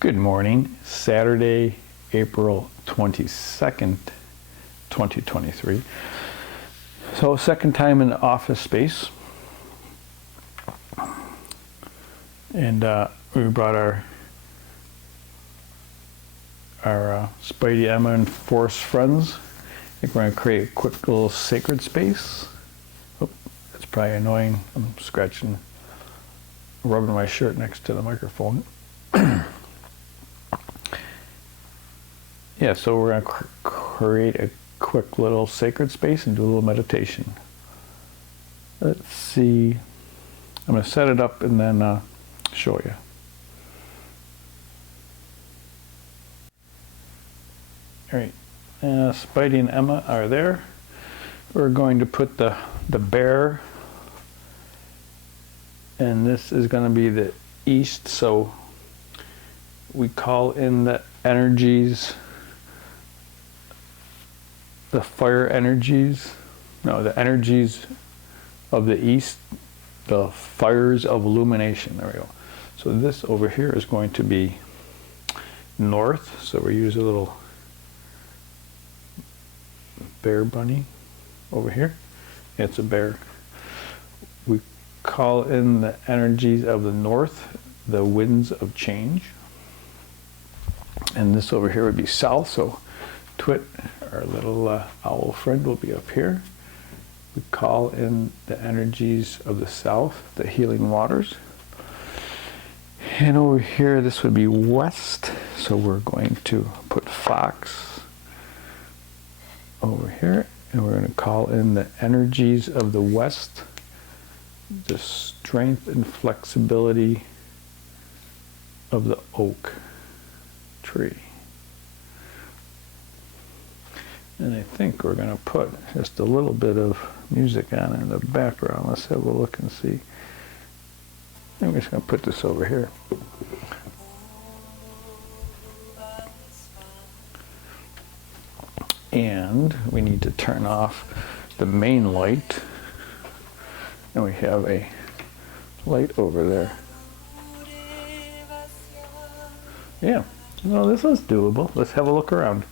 Good morning, Saturday, April 22nd, 2023. So second time in the office space. And we brought our Spidey, Emma, and Force friends. I think we're going to create a quick little sacred space. Oh, that's probably annoying. I'm rubbing my shirt next to the microphone. Yeah, so we're going to create a quick little sacred space and do a little meditation. Let's see. I'm going to set it up and then show you. All right, Spidey and Emma are there. We're going to put the bear, and this is going to be the east, so we call in the energies, the fire energies, no, the energies of the east, the fires of illumination. There we go. So this over here is going to be north, so we use a little bear bunny over here. It's a bear. We call in the energies of the north, the winds of change. And this over here would be south, so Twit, our little owl friend, will be up here. We call in the energies of the south, the healing waters. And over here, this would be west, so we're going to put Fox over here, and we're going to call in the energies of the west, the strength and flexibility of the oak tree. And I think we're going to put just a little bit of music on in the background. Let's have a look and see. I'm just going to put this over here. And we need to turn off the main light. And we have a light over there. Yeah, well, this is doable. Let's have a look around.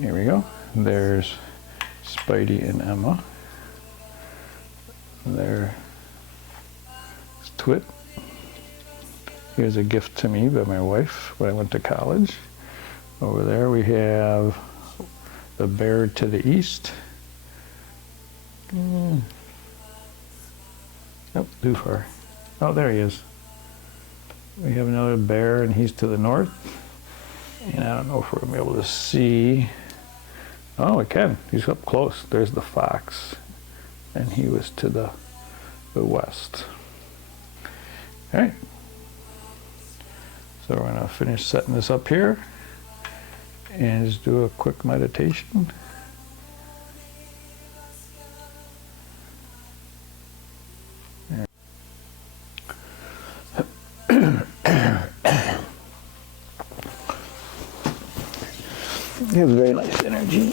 Here we go. There's Spidey and Emma. There's Twit. Here's a gift to me by my wife when I went to college. Over there we have the bear to the east. Nope, too far. Oh, there he is. We have another bear, and he's to the north. And I don't know if we're going to be able to see. Oh, we can. He's up close. There's the fox. And he was to the west. All right. So we're going to finish setting this up here and just do a quick meditation. It has very nice energy.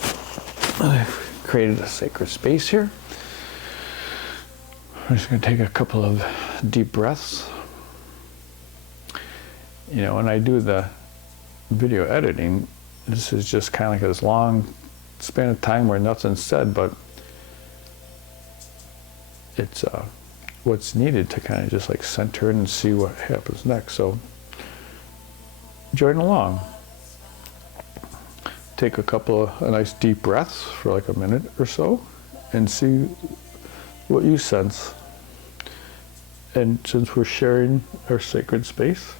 I've created a sacred space here. I'm just going to take a couple of deep breaths. You know, when I do the video editing, this is just kind of like this long span of time where nothing's said, but it's what's needed to kind of just like center in and see what happens next. So join along. Take a couple of nice deep breaths for like a minute or so and see what you sense. And since we're sharing our sacred space,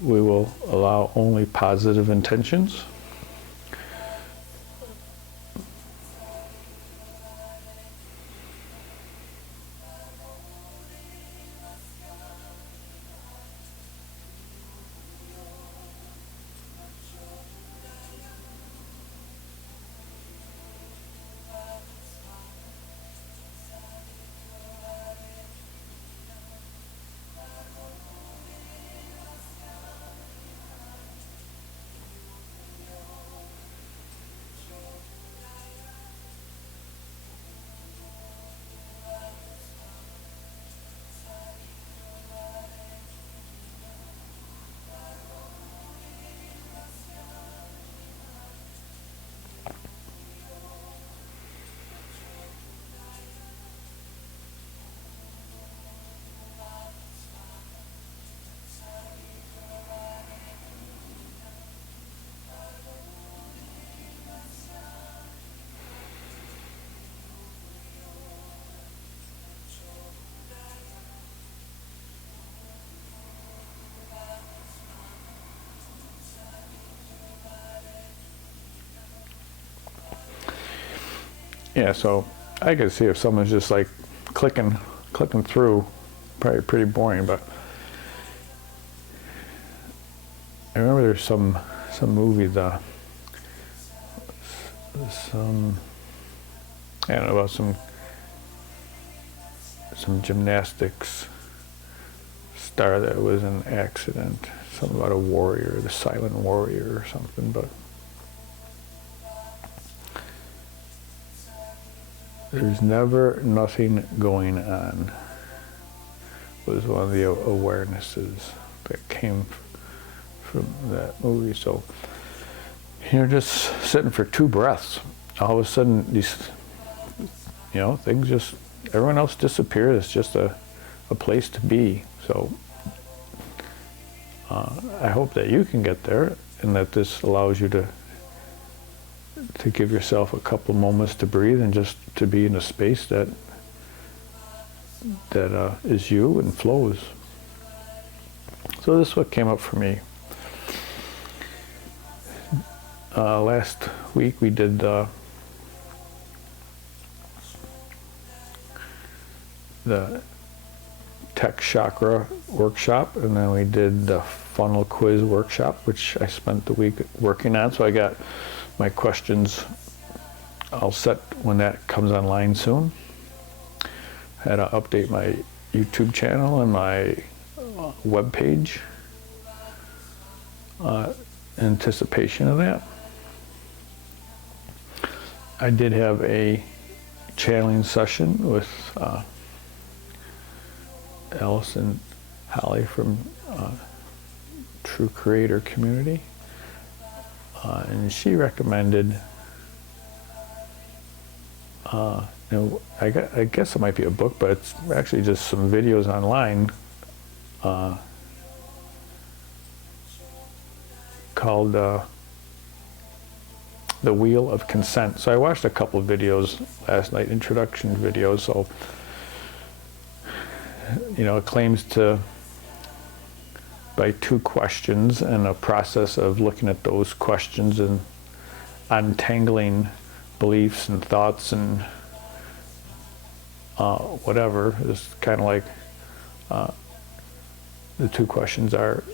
we will allow only positive intentions. yeah, so I could see if someone's just like clicking through, probably pretty boring. But I remember there's some movie, I don't know, about some gymnastics star that was in an accident, something about a warrior, the silent warrior or something. But there's never nothing going on was one of the awarenesses that came from that movie. So you're just sitting for 2 breaths. All of a sudden, these, things just, everyone else disappears. It's just a place to be. So I hope that you can get there, and that this allows you to give yourself a couple moments to breathe and just to be in a space that is you and flows. So this is what came up for me. Last week we did the tech chakra workshop, and then we did the funnel quiz workshop, which I spent the week working on. So I got my questions all set when that comes online soon. I had to update my YouTube channel and my web page in anticipation of that. I did have a channeling session with Alice and Holly from True Creator Community, and she recommended, I guess it might be a book, but it's actually just some videos online called The Wheel of Consent. So I watched a couple of videos last night, introduction videos. So, it claims to, by 2 questions and a process of looking at those questions and untangling beliefs and thoughts and whatever, is kind of like the 2 questions are,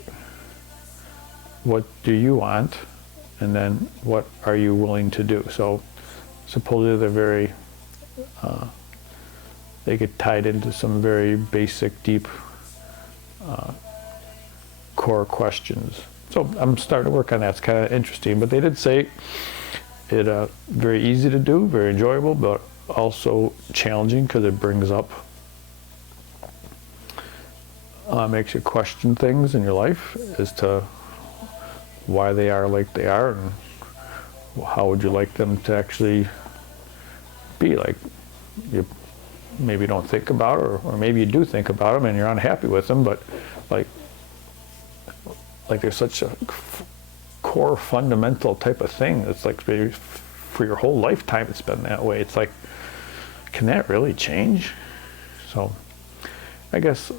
what do you want? And then, what are you willing to do? So supposedly they're very, they get tied into some very basic, deep core questions. So I'm starting to work on that. It's kind of interesting. But they did say it very easy to do, very enjoyable, but also challenging, because it brings up, makes you question things in your life as to why they are like they are, and how would you like them to actually be. Like, you maybe don't think about it, or maybe you do think about them and you're unhappy with them, but like there's such a core fundamental type of thing that's like, for your whole lifetime it's been that way. It's like, can that really change? So I guess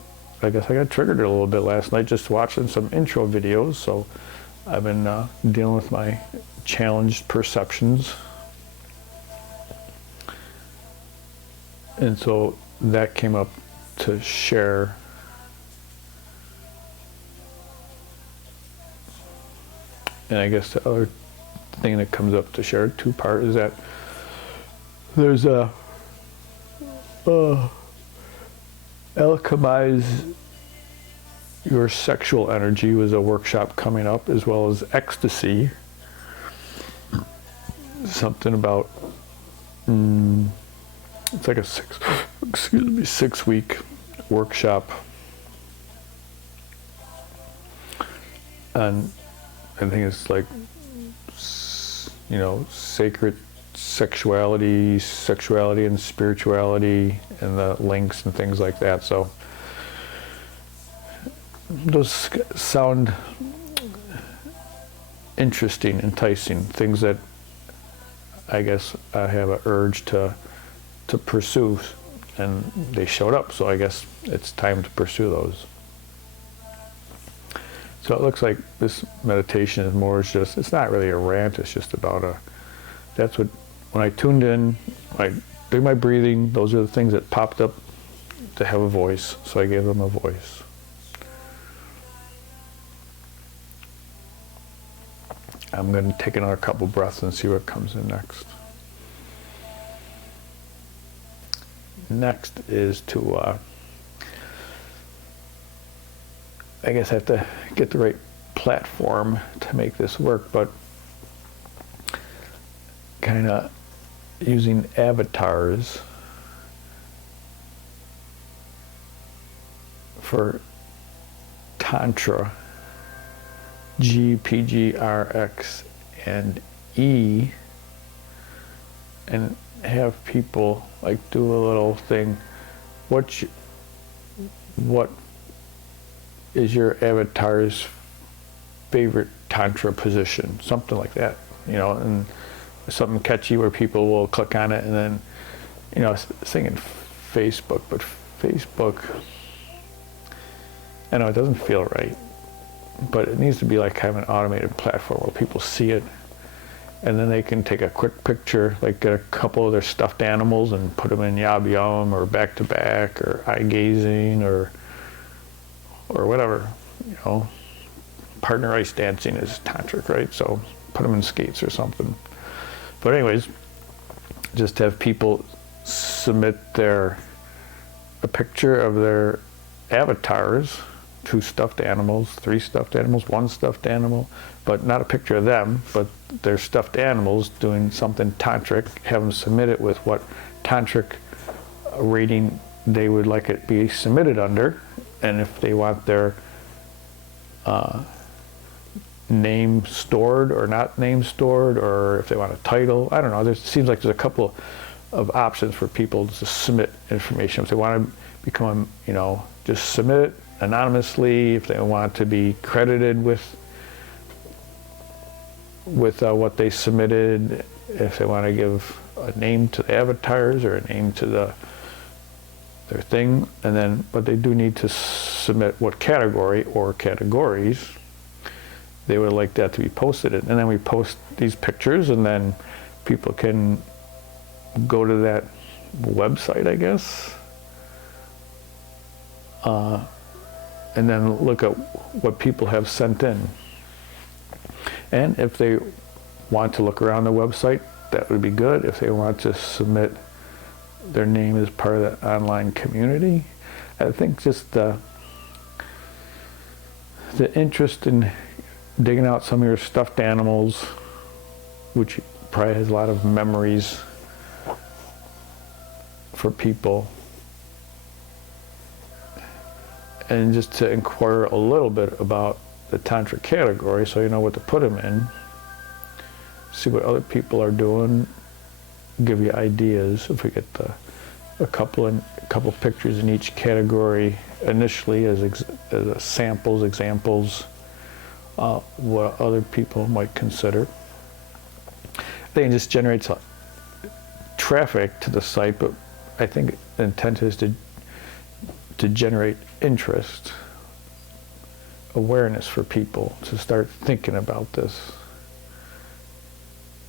I got triggered a little bit last night just watching some intro videos. So I've been dealing with my challenged perceptions. And so that came up to share. And I guess the other thing that comes up to share, 2-part, is that there's a alchemize your sexual energy was a workshop coming up, as well as ecstasy. Something about it's like a 6-week workshop, and I think it's like, sacred sexuality and spirituality, and the links and things like that. So those sound interesting, enticing, things that I guess I have an urge to pursue, and they showed up, so I guess it's time to pursue those. So it looks like this meditation is more just, it's not really a rant, it's just about that's what, when I tuned in I do my breathing. Those are the things that popped up to have a voice, so I gave them a voice. I'm going to take another couple breaths and see what comes in next. Next is to, I guess I have to get the right platform to make this work, but kind of using avatars for tantra, G, P, G, R, X, and E, and have people like do a little thing. What is your avatar's favorite tantra position? Something like that, you know, and something catchy where people will click on it, and then, you know, I was thinking Facebook, but Facebook, I know it doesn't feel right, but it needs to be like kind of an automated platform where people see it, and then they can take a quick picture, like get a couple of their stuffed animals and put them in yum yum or back to back or eye gazing or whatever, you know. Partner ice dancing is tantric, right? So put them in skates or something. But anyways, just have people submit a picture of their avatars, 2 stuffed animals, 3 stuffed animals, 1 stuffed animal, but not a picture of them, but their stuffed animals doing something tantric. Have them submit it with what tantric rating they would like it be submitted under, and if they want their name stored or not name stored, or if they want a title, I don't know. There seems like there's a couple of options for people to submit information. If they want to become, you know, just submit it anonymously. If they want to be credited with what they submitted, if they want to give a name to the avatars or a name to their thing, and then, but they do need to submit what category or categories they would like that to be posted in. And then we post these pictures, and then people can go to that website, I guess, and then look at what people have sent in. And if they want to look around the website, that would be good. If they want to submit their name as part of the online community, I think just the interest in digging out some of your stuffed animals, which probably has a lot of memories for people, and just to inquire a little bit about the tantra category so you know what to put them in, see what other people are doing, give you ideas. If we get a couple pictures in each category initially as samples, examples, what other people might consider. I think it just generates traffic to the site, but I think the intent is to generate interest, awareness for people to start thinking about this.